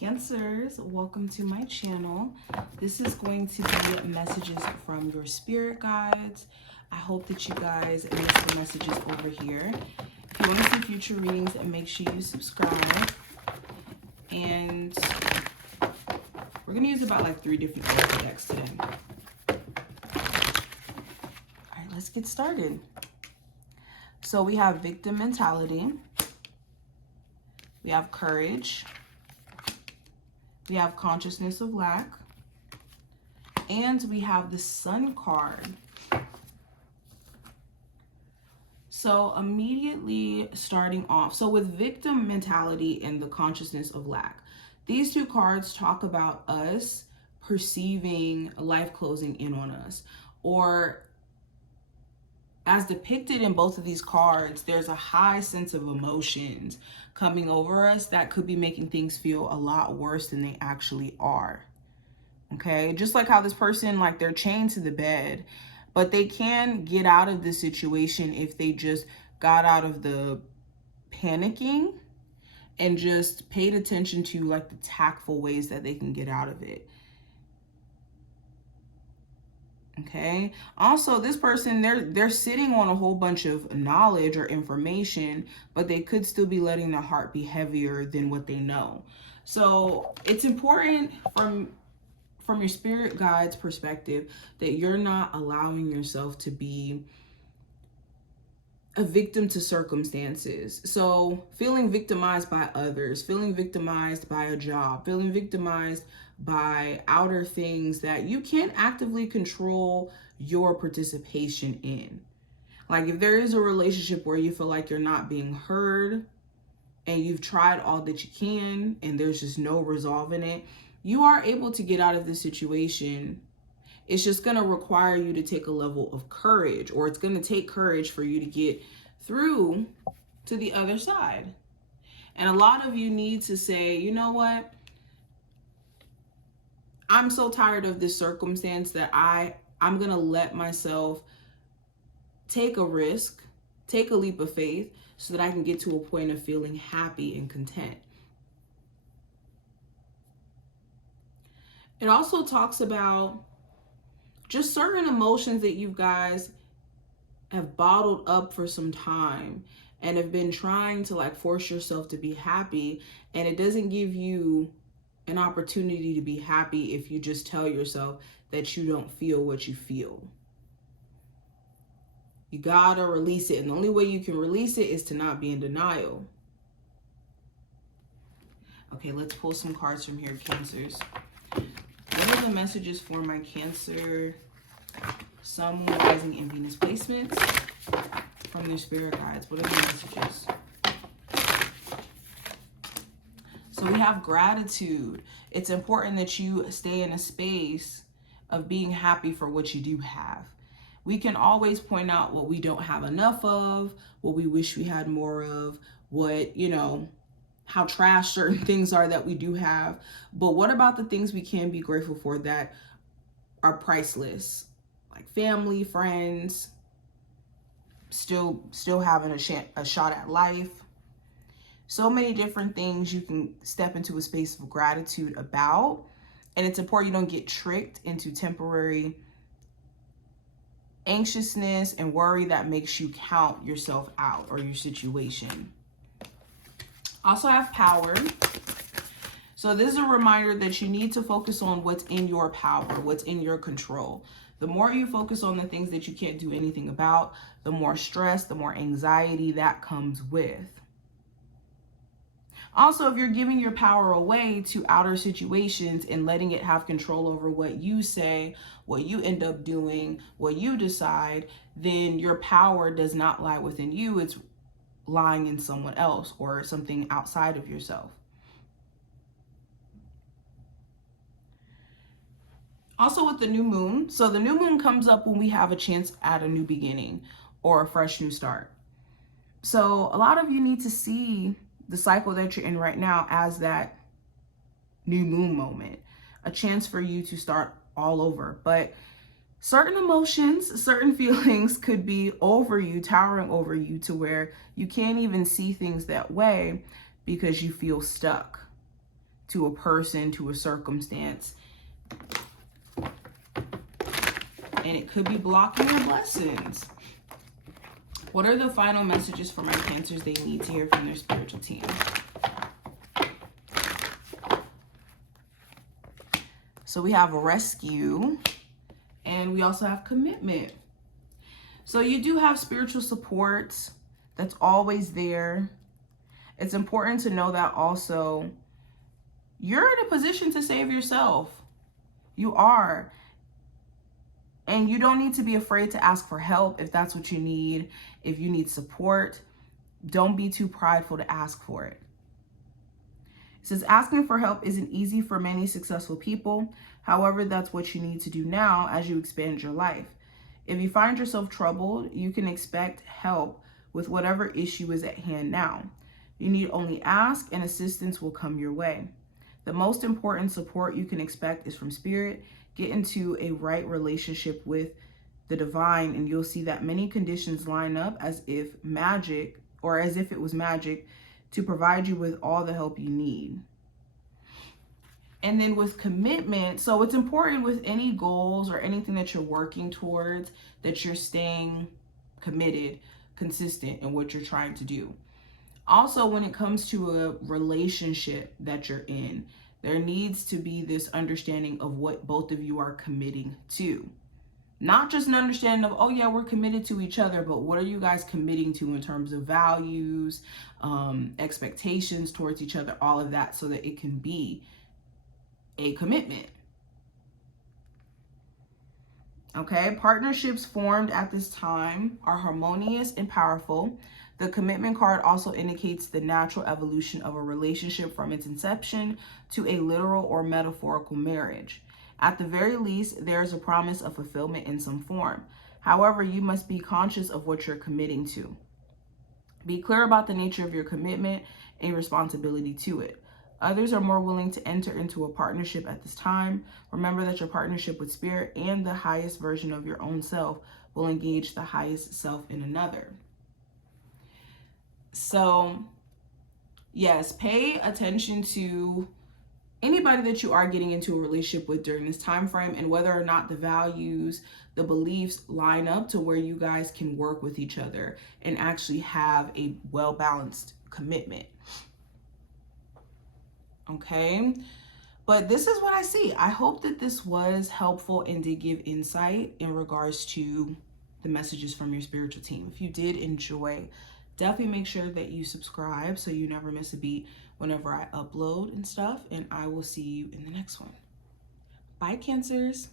Cancers, welcome to my channel. This is going to be messages from your spirit guides. I hope that you guys miss the messages over here. If you want to see future readings, make sure you subscribe. And we're going to use about like 3 different oracle decks today. All right, let's get started. So we have victim mentality. We have courage. We have consciousness of lack. And we have the Sun card. So immediately starting off, so with victim mentality and the consciousness of lack, these two cards talk about us perceiving life closing in on us, or as depicted in both of these cards, there's a high sense of emotions coming over us that could be making things feel a lot worse than they actually are. Okay, just like how this person, like they're chained to the bed, but they can get out of this situation if they just got out of the panicking and just paid attention to like the tactful ways that they can get out of it. Okay, also this person, they're sitting on a whole bunch of knowledge or information, but they could still be letting their heart be heavier than what they know. So it's important from your spirit guide's perspective that you're not allowing yourself to be a victim to circumstances. So feeling victimized by others, feeling victimized by a job, feeling victimized by outer things that you can't actively control your participation in. Like if there is a relationship where you feel like you're not being heard and you've tried all that you can and there's just no resolve in it, you are able to get out of this situation. It's just going to require you to take a level of courage, or it's going to take courage for you to get through to the other side. And a lot of you need to say, you know what? I'm so tired of this circumstance that I'm going to let myself take a risk, take a leap of faith so that I can get to a point of feeling happy and content. It also talks about just certain emotions that you guys have bottled up for some time and have been trying to like force yourself to be happy, and it doesn't give you an opportunity to be happy if you just tell yourself that you don't feel what you feel. You gotta release it, and the only way you can release it is to not be in denial. Okay, let's pull some cards from here, Cancers. What are the messages for my Cancer, Sun, Moon, Rising, and Venus placements from their spirit guides? What are the messages? So we have gratitude. It's important that you stay in a space of being happy for what you do have. We can always point out what we don't have enough of, what we wish we had more of, what, you know, how trash certain things are that we do have. But what about the things we can be grateful for that are priceless? Like family, friends, still having a shot at life. So many different things you can step into a space of gratitude about. And it's important you don't get tricked into temporary anxiousness and worry that makes you count yourself out or your situation. Also have power. So this is a reminder that you need to focus on what's in your power, what's in your control. The more you focus on the things that you can't do anything about, the more stress, the more anxiety that comes with. Also, if you're giving your power away to outer situations and letting it have control over what you say, what you end up doing, what you decide, then your power does not lie within you. It's lying in someone else or something outside of yourself. Also with the new moon, so the new moon comes up when we have a chance at a new beginning or a fresh new start. So a lot of you need to see the cycle that you're in right now as that new moon moment, a chance for you to start all over. But certain emotions, certain feelings could be over you, towering over you to where you can't even see things that way because you feel stuck. to a person, to a circumstance. And it could be blocking your blessings. What are the final messages for my Cancers they need to hear from their spiritual team? So we have rescue, and we also have commitment. So you do have spiritual support that's always there. It's important to know that also you're in a position to save yourself. You are. And you don't need to be afraid to ask for help if that's what you need. If you need support, don't be too prideful to ask for it. It says asking for help isn't easy for many successful people. However, that's what you need to do now as you expand your life. If you find yourself troubled, you can expect help with whatever issue is at hand now. You need only ask and assistance will come your way. The most important support you can expect is from Spirit. Get into a right relationship with the divine, and you'll see that many conditions line up as if it was magic to provide you with all the help you need. And then with commitment, so it's important with any goals or anything that you're working towards that you're staying committed, consistent in what you're trying to do. Also, when it comes to a relationship that you're in, there needs to be this understanding of what both of you are committing to. Not just an understanding of, oh yeah, we're committed to each other, but what are you guys committing to in terms of values, expectations towards each other, all of that, so that it can be a commitment. Okay, partnerships formed at this time are harmonious and powerful. The commitment card also indicates the natural evolution of a relationship from its inception to a literal or metaphorical marriage. At the very least, there is a promise of fulfillment in some form. However, you must be conscious of what you're committing to. Be clear about the nature of your commitment and responsibility to it. Others are more willing to enter into a partnership at this time. Remember that your partnership with Spirit and the highest version of your own self will engage the highest self in another. So, yes, pay attention to anybody that you are getting into a relationship with during this time frame, and whether or not the values, the beliefs line up to where you guys can work with each other and actually have a well-balanced commitment. Okay, but this is what I see. I hope that this was helpful and did give insight in regards to the messages from your spiritual team. If you did enjoy, definitely make sure that you subscribe so you never miss a beat whenever I upload and stuff. And I will see you in the next one. Bye, Cancers.